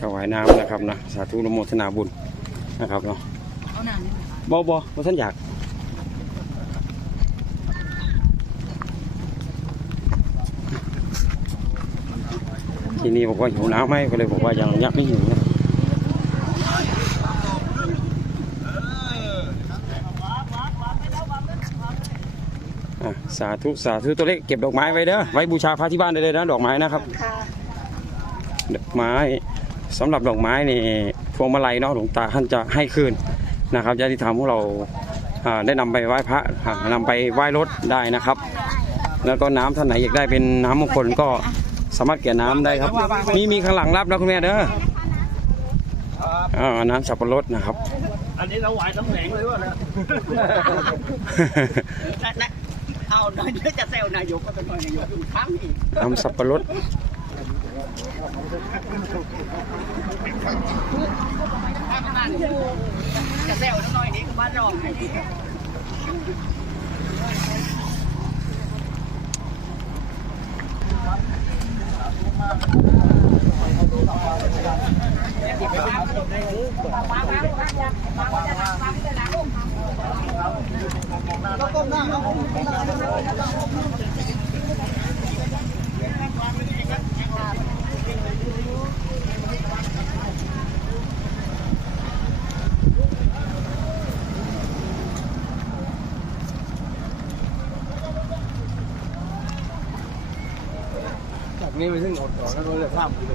ถวายน้ำนะครับนะสาธุอนุโมทนาบุญนะครับเนาะเอาหนังนี่บอบอบอท่านอยากที่นี่บอกว่าหิวน้ำไหมก็เลยบอกว่ายังยังไม่หิวนะอะสาธุสาธุตัวเล็กเก็บดอกไม้ไว้เด้อไว้บูชาพระที่บ้านได้เลยนะดอกไม้นะครับค่ะดอกไม้ สำหรับดอกไม้นี่พวงมาลัยเนาะหลวงตาท่านจะให้คืนนะครับญาติธรรมของเราอ่าได้นำไปไหว้พระอ่านำไปไหว้รถได้นะครับ แล้วก็น้ำท่านไหนอยากได้เป็นน้ำมงคลก็สามารถเกี่ยน้ำได้ครับ มีมีข้างหลังรับนะคุณแม่เด้ออ่าน้ำสับปะรดนะครับ อันนี้เราไหวน้ำแข็งเลยวะเนี่ยและและเอาหน่อยเดี๋ยวจะแซวนายกก็เป็นหน่อยนายกอยู่ข้างอีกน้ำสับปะรด จะแซวน้อยนี้ก็บ้านรองให้ดีจาก นี้ไปถึงอดต่อแล้วเราจะข้ามกิโล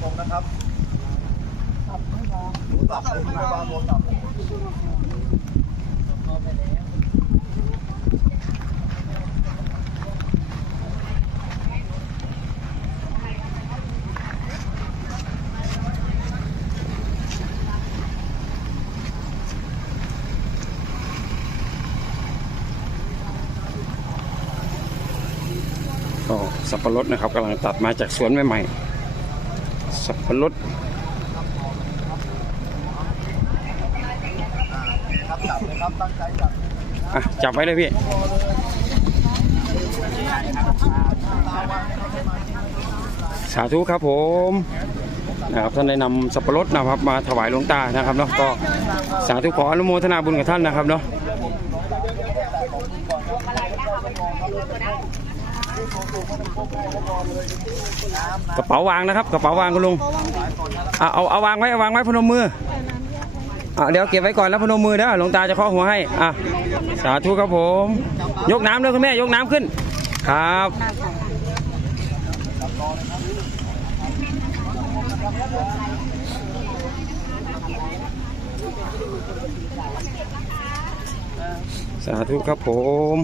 ตรงนะครับหมูตับหมูสับหมูสับ สับปะรดนะครับกำลังตัดมาจากสวนใหม่ๆ สับปะรดจับเลยครับตั้งใจจับอะจับไว้เลยพี่ สาธุครับผมนะครับท่านได้นำสับปะรดนะครับมาถวายหลวงตานะครับเนาะก็สาธุขออนุโมทนาบุญกับท่านนะครับเนาะ กระเป๋าวางนะครับ กระเป๋าวางคุณลุงอะเอาเอาวางไว้เอาวางไว้พนมมืออะเดี๋ยวเก็บไว้ก่อนแล้วพนมมือเด้อหลวงตาจะเคาะหัวให้อะสาธุครับผม ยกน้ำเลยคุณแม่ยกน้ำขึ้น ครับสาธุครับผม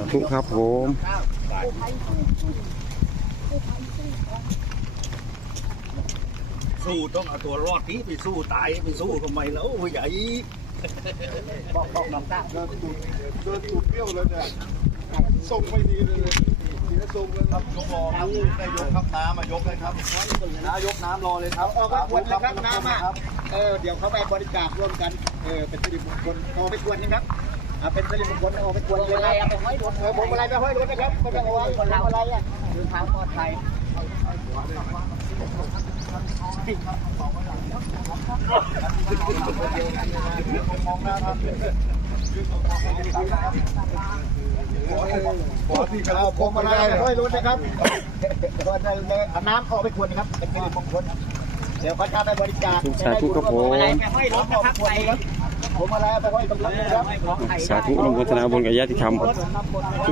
าธุครับผมสู้ต้องเอาตัวรอดที่ไปสู้ตายไปสู้ทำไมแล้วผู้ใหญ่บอกบอกน้องตาเดินตูดเดินตูดเปรี้ยวเลยเนี่ยส่งไม่ดีเลยทีนี้ส่งเลยครับยกรอครับนายกครับน้ำมายกเลยครับนายกน้ำรอเลยครับออกไปกวนเลยครับน้ำอะเออเดี๋ยวเขาไปบริจาคร่วมกันเออเป็นสิริมงคลเอาไปกวนนะครับ อ่าเป็นสิริมงคลเอาไปกวนเลยอะไรนะเอาไปไว้รถเออผมอะไรไปห้อยรถนะครับไม่ต้องเอาไว้คนเราอะไรอะเดินทางปลอดภัยเอาผมอะไรไปห้อยรถนะครับเอาน้ำเอาไปกวนนะครับเป็นสิริมงคลเดี๋ยวเขาจะไปบริจาคทุกสาธุครับผมอะไรไปห้อยรถนะครับ ไปผมอะไรไปห้อยตรงนั้นนะครับของไทยสาธุอนุโมทนาบุญกับญาติธรรม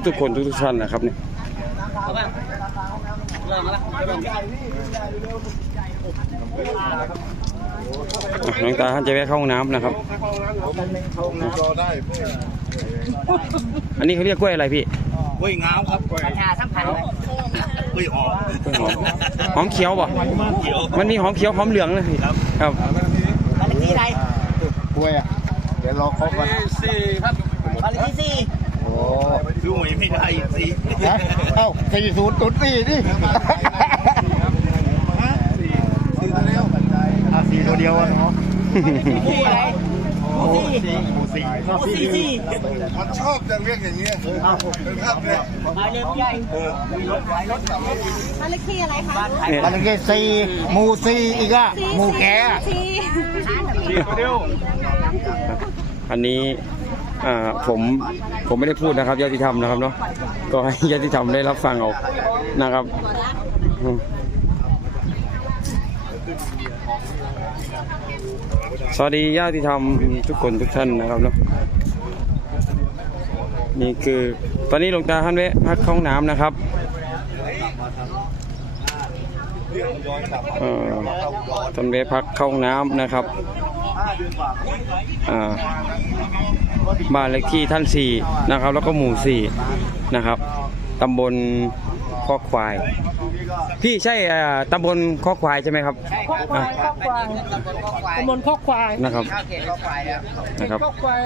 ทุกๆคนทุกๆท่านนะครับเนี่ยเอาป่ะเริ่มแล้วอะหลวงตาท่านจะแวะเข้าห้องน้ำนะครับรอได้อันนี้เขาเรียกกล้วยอะไรพี่ กล้วยงาวครับกล้วยประชาสัมพันธ์เลยเฮ้ยหอมกล้วยหอมหอมเขียวป่ะเขียวมันมีหอมเขียวหอมเหลืองเลยครับบ้านเลขที่อะไรกล้วยอะ เดี๋ยวรอเขาก่อนบ้านเลขที่สี่โอ้ดูหวยไม่ได้สิฮะเอ้าสี่ศูนย์ตุนสี่ดิอะสี่ตัวเดียวอะเนาะที่อะไรที่สี่หมู่สี่ที่สี่มันชอบจะเรียกอย่างเงี้ยเป็นภาพเนี่ยบ้านเลขใหญ่มีรถขายรถบ้านเลขที่อะไรคะบ้านขายเนี่ยบ้านเลขที่สี่หมู่สี่อีกอะหมู่แกอะที่ อันนี้อ่าผมผมไม่ได้พูดนะครับญาติธรรมนะครับเนาะก็ให้ญาติธรรมได้รับฟังเอานะครับสวัสดีญาติธรรมทุกคนทุกท่านนะครับเนาะนี่คือตอนนี้หลวงตาท่านแวะพักเข้าห้องน้ำนะครับอ่อท่านแวะพักเข้าห้องน้ำนะครับ อ่าบ้านเลขที่ท่านสี่นะครับ แล้วก็หมู่สี่นะครับตำบลข้อควาย พี่ใช่เอ่อตำบลข้อควายใช่ไหมครับอะข้อควายตำบลข้อควายนะครับข้าวเกตข้อควายแล้วนะครับข้อควาย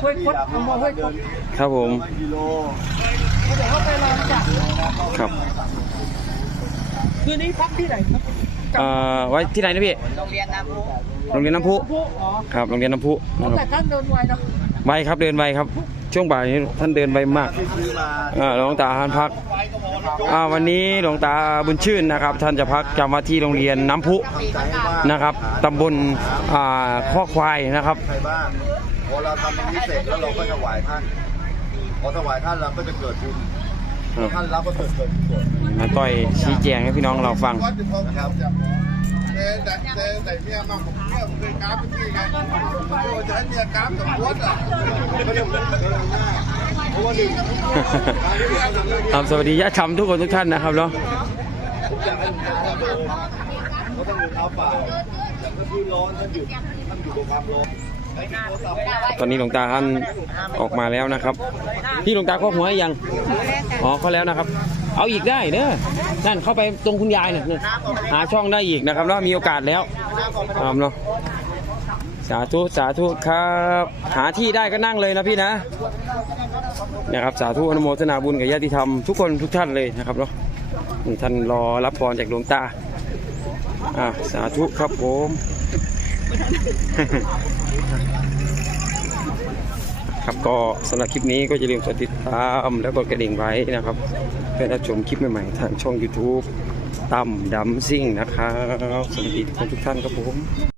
ห้วยคดตำบลห้วยคดครับผมเดี๋ยวเขาไปลองจับครับคืนนี้พักที่ไหนครับ เอ่อไว้ที่ไหนนะพี่ โรงเรียนน้ำพุโรงเรียนน้ำพุพุอ๋อครับ โรงเรียนน้ำพุนะครับแต่ท่านเดินไวนะไวครับ เดินไวครับ ช่วงบ่ายนี้ท่านเดินไวมากอ่าหลวงตาท่านพักอ่าวันนี้หลวงตาบุญชื่นนะครับ ท่านจะพักจำวัดที่โรงเรียนน้ำพุนะครับตำบลอ่าข้อควายนะครับ ใครบ้างพอเราทำตรงนี้เสร็จแล้วเราก็ถวายท่าน พอถวายท่านเราก็จะเกิดบุญ ท่านรับก็เกิดเกิดกุศลมาต้อยชี้แจงให้พี่น้องเราฟังครับแต่แต่แต่แต่เมียมาผมเมียผมเคยกราฟเป็นที่ไงโอ้จะให้เมียกราฟกับรถอะเพราะว่าหนึ่งครับสวัสดีญาติธรรมทุกคนทุกท่านนะครับเนาะเขาต้องเดินเท้าเปล่าถ้าพื้นร้อนท่านหยุดท่านอยู่กับความร้อน ตอนนี้หลวงตาท่านออกมาแล้วนะครับ พี่หลวงตาข้อหัวยังอ๋อเข้าแล้วนะครับ เอาอีกได้เด้อนั่นเข้าไปตรงคุณยายเนี่ยเนี่ยหาช่องได้อีกนะครับแล้วมีโอกาสแล้วครับเนาะสาธุสาธุครับ หาที่ได้ก็นั่งเลยนะพี่นะนะครับสาธุอนุโมทนาบุญกับญาติธรรมทุกคนทุกท่านเลยนะครับเนาะนี่ท่านรอรับพรจากหลวงตาอ่าสาธุครับผม ครับก็สำหรับคลิปนี้ก็อย่าลืมกดติดตามแล้วก็กระดิ่งไว้นะครับเพื่อรับชมคลิปใหม่ๆทางช่อง YouTube ตั้มดัมซิ่งนะครับสวัสดีทุกท่านครับผม